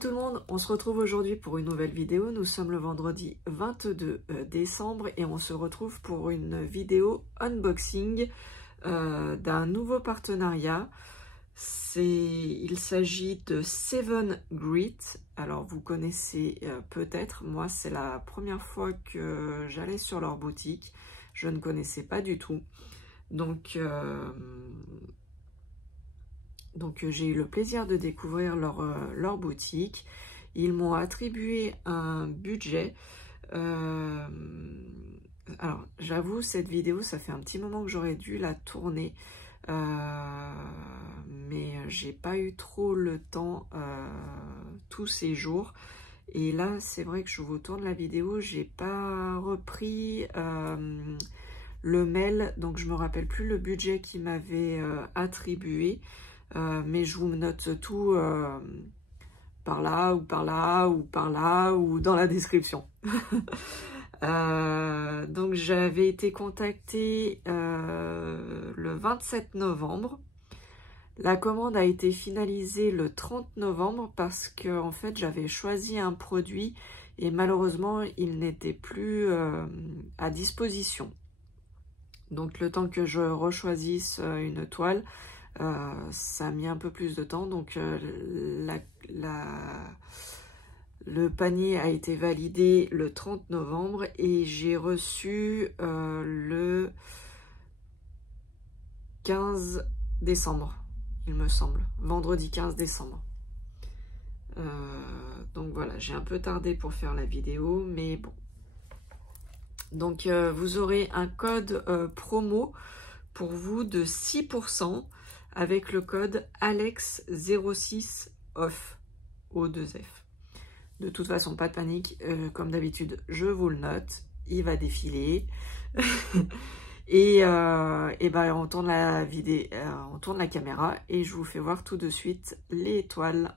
tout le monde, on se retrouve aujourd'hui pour une nouvelle vidéo. Nous sommes le vendredi 22 décembre et on se retrouve pour une vidéo unboxing d'un nouveau partenariat. Il s'agit de Seven Grit. Alors vous connaissez peut-être, moi c'est la première fois que j'allais sur leur boutique. Je ne connaissais pas du tout. Donc j'ai eu le plaisir de découvrir leur boutique. Ils m'ont attribué un budget. Alors j'avoue, cette vidéo, ça fait un petit moment que j'aurais dû la tourner. Mais j'ai pas eu trop le temps tous ces jours. Et là, c'est vrai que je vous tourne la vidéo, j'ai pas repris le mail, donc je me rappelle plus le budget qui m'avait attribué. Mais je vous note tout par là, ou par là, ou par là, ou dans la description. Donc j'avais été contactée le 27 novembre. La commande a été finalisée le 30 novembre parce que en fait j'avais choisi un produit et malheureusement il n'était plus à disposition. Donc le temps que je rechoisisse une toile, ça a mis un peu plus de temps. Donc le panier a été validé le 30 novembre et j'ai reçu le 15 décembre, il me semble, vendredi 15 décembre. Donc voilà, j'ai un peu tardé pour faire la vidéo, mais bon. Donc vous aurez un code promo pour vous de 6% avec le code ALEX06OFF, O2F. De toute façon, pas de panique, comme d'habitude, je vous le note, il va défiler. et ben, on tourne la vidéo, on tourne la caméra et je vous fais voir tout de suite les toiles.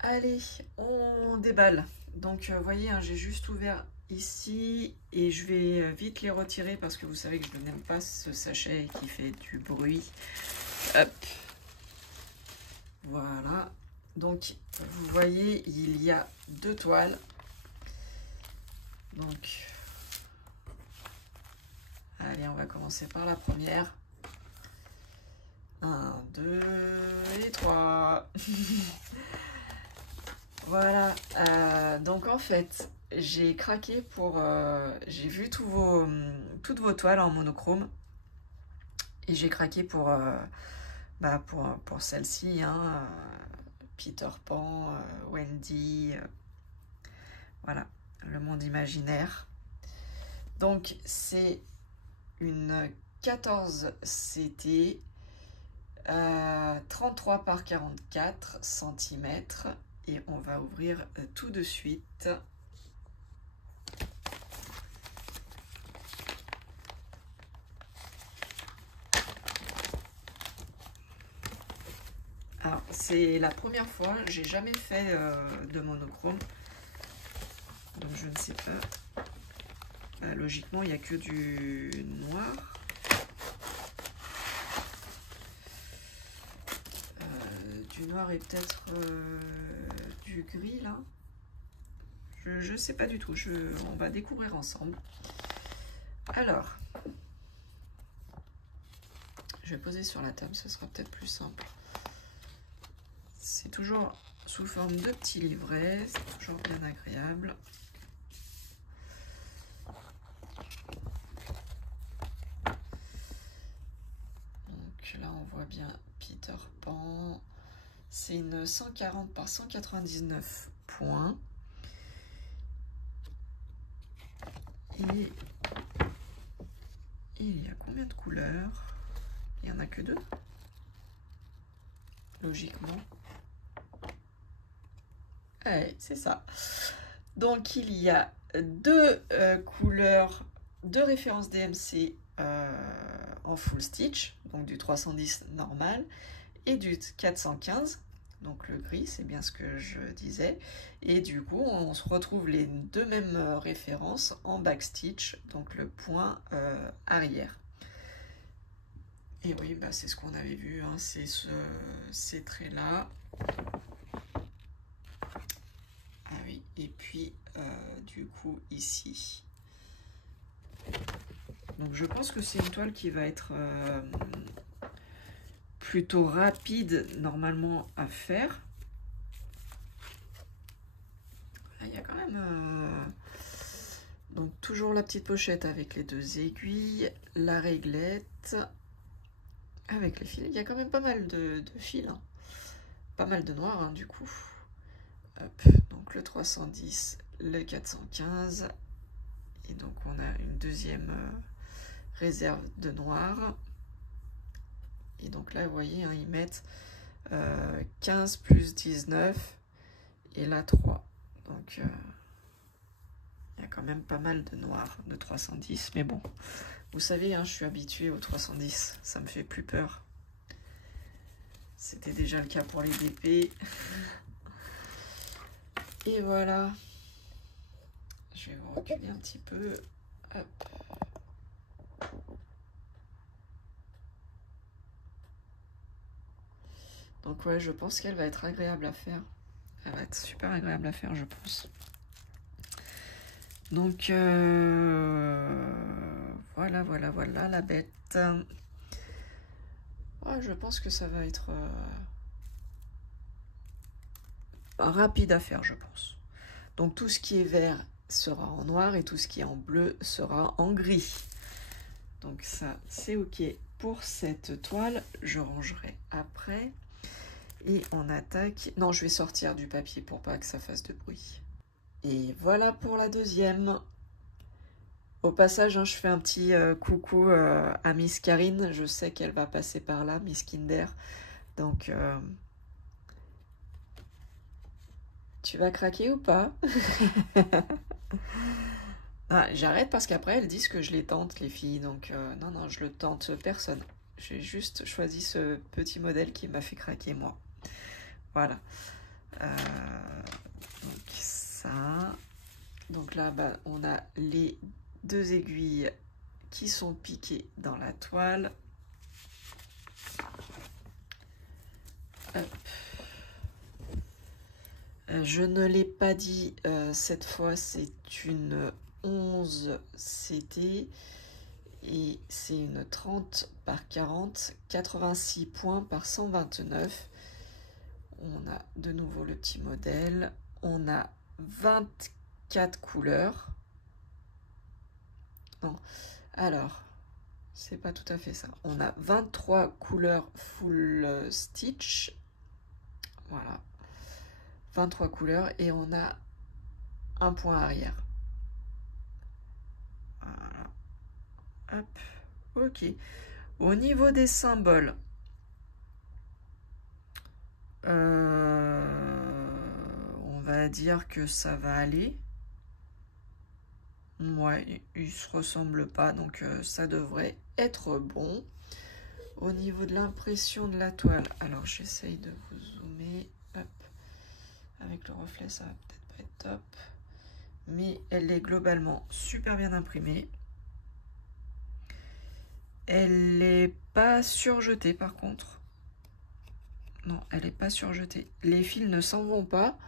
Allez, on déballe. Donc, vous voyez, hein, j'ai juste ouvert ici et je vais vite les retirer parce que vous savez que je n'aime pas ce sachet qui fait du bruit. Hop. Voilà. Donc, vous voyez, il y a deux toiles. Donc, allez, on va commencer par la première. 1, 2 et 3. Voilà. Donc, en fait, j'ai craqué pour... j'ai vu toutes vos toiles en monochrome. Et j'ai craqué pour celle-ci, hein. Peter Pan, Wendy, voilà, le monde imaginaire. Donc c'est une 14 CT, 33 par 44 cm et on va ouvrir tout de suite. Alors, c'est la première fois, j'ai jamais fait de monochrome, donc je ne sais pas. Logiquement, il n'y a que du noir. Du noir et peut-être du gris, là. Je ne sais pas du tout, on va découvrir ensemble. Alors, je vais poser sur la table, ce sera peut-être plus simple. C'est toujours sous forme de petits livrets, c'est toujours bien agréable. Donc là, on voit bien Peter Pan. C'est une 140 par 199 points. Et il y a combien de couleurs? Il n'y en a que 2. Logiquement. Ouais, c'est ça. Donc il y a 2 couleurs de référence DMC en full stitch, donc du 310 normal et du 415, donc le gris, c'est bien ce que je disais. Et du coup, on se retrouve les 2 mêmes références en backstitch, donc le point arrière. Et oui, bah, c'est ce qu'on avait vu, hein, c'est ces traits-là. coup ici. Donc je pense que c'est une toile qui va être plutôt rapide normalement à faire. Là, il y a quand même donc toujours la petite pochette avec les 2 aiguilles, la réglette avec les fils. Il y a quand même pas mal de fils, hein. Pas mal de noir, hein, du coup. Hop, donc le 310, le 415, et donc on a une deuxième réserve de noir. Et donc là, vous voyez, hein, ils mettent 15 plus 19 et là 3. Donc il y a quand même pas mal de noir de 310. Mais bon, vous savez, hein, je suis habituée au 310. Ça me fait plus peur. C'était déjà le cas pour les DP. Et voilà. Je vais vous reculer un petit peu. Hop. Donc ouais, je pense qu'elle va être agréable à faire. Elle va être super agréable à faire, je pense. Donc voilà, voilà, voilà la bête. Ouais, je pense que ça va être rapide à faire, je pense. Donc tout ce qui est vert sera en noir et tout ce qui est en bleu sera en gris. Donc ça, c'est ok pour cette toile. Je rangerai après. Et on attaque... Non, je vais sortir du papier pour pas que ça fasse de bruit. Et voilà pour la deuxième. Au passage, hein, je fais un petit coucou à Miss Karine. Je sais qu'elle va passer par là, Miss Kinder. Donc, tu vas craquer ou pas? Ah, j'arrête parce qu'après, elles disent que je les tente, les filles. Donc, non, non, je le tente personne. J'ai juste choisi ce petit modèle qui m'a fait craquer, moi. Voilà. Donc, ça... Donc là, bah, on a les 2 aiguilles qui sont piquées dans la toile. Hop. Je ne l'ai pas dit, cette fois c'est une 11 CT et c'est une 30 par 40, 86 points par 129. On a de nouveau le petit modèle. On a 24 couleurs. Non, alors, c'est pas tout à fait ça. On a 23 couleurs full stitch. Voilà. 23 couleurs et on a un point arrière. Voilà. Hop. Ok. Au niveau des symboles, on va dire que ça va aller. Ouais, ils se ressemblent pas, donc ça devrait être bon. Au niveau de l'impression de la toile, alors j'essaye de vous zoomer. Hop. Avec le reflet, ça va peut-être pas être top. Mais elle est globalement super bien imprimée. Elle n'est pas surjetée par contre. Non, elle n'est pas surjetée. Les fils ne s'en vont pas.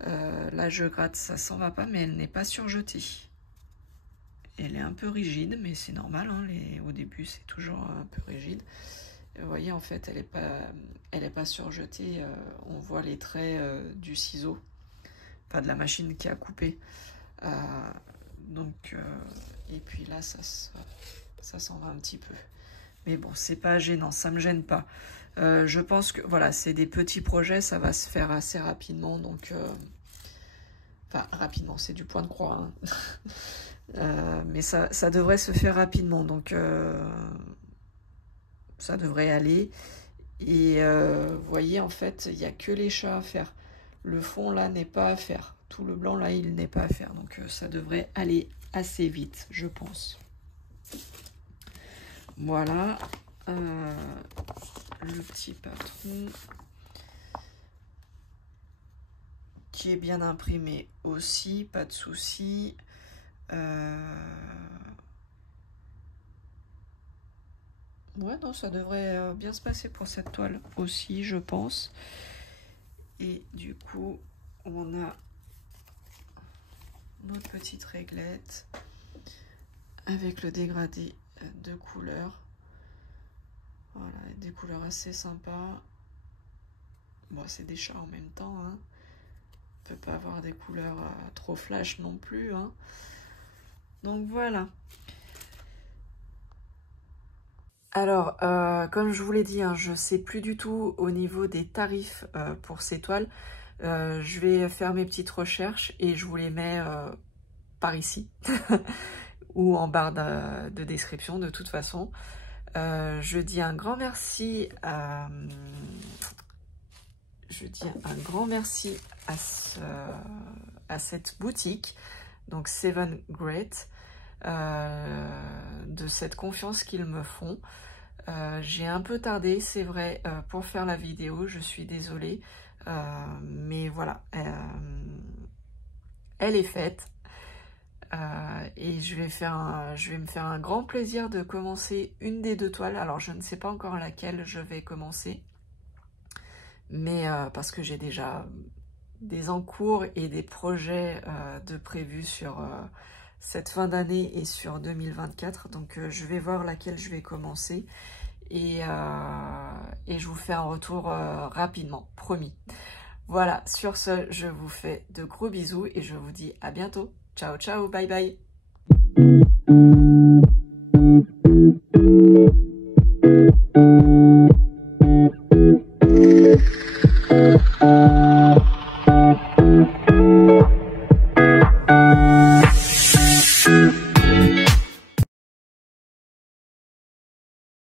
Là, je gratte, ça s'en va pas, mais elle n'est pas surjetée. Elle est un peu rigide, mais c'est normal. Hein, au début, c'est toujours un peu rigide. Et vous voyez, en fait, elle est pas surjetée. On voit les traits du ciseau, enfin de la machine qui a coupé. Donc, et puis là, ça s'en va un petit peu. Mais bon, c'est pas gênant, ça me gêne pas. Je pense que voilà, c'est des petits projets, ça va se faire assez rapidement, donc enfin rapidement, c'est du point de croix, hein. Mais ça devrait se faire rapidement, donc ça devrait aller. Et vous voyez, en fait, il n'y a que les chats à faire. Le fond là n'est pas à faire. Tout le blanc là, il n'est pas à faire, donc ça devrait aller assez vite, je pense. Voilà. Le petit patron qui est bien imprimé aussi, pas de souci. Ouais, non, ça devrait bien se passer pour cette toile aussi, je pense. Et du coup, on a notre petite réglette avec le dégradé de couleurs. Voilà, des couleurs assez sympas. Bon, c'est des chats en même temps, hein. On peut pas avoir des couleurs trop flash non plus, hein. Donc voilà. Alors, comme je vous l'ai dit, hein, je ne sais plus du tout au niveau des tarifs pour ces toiles. Je vais faire mes petites recherches et je vous les mets par ici ou en barre de description de toute façon. Je dis un grand merci à cette boutique, donc Seven Great, de cette confiance qu'ils me font. J'ai un peu tardé, c'est vrai, pour faire la vidéo, je suis désolée, mais voilà, elle est faite. Et je vais me faire un grand plaisir de commencer une des deux toiles. Alors je ne sais pas encore laquelle je vais commencer, mais parce que j'ai déjà des en cours et des projets de prévus sur cette fin d'année et sur 2024. Donc je vais voir laquelle je vais commencer et je vous fais un retour rapidement, promis. Voilà, sur ce, je vous fais de gros bisous et je vous dis à bientôt. Ciao, ciao, bye bye.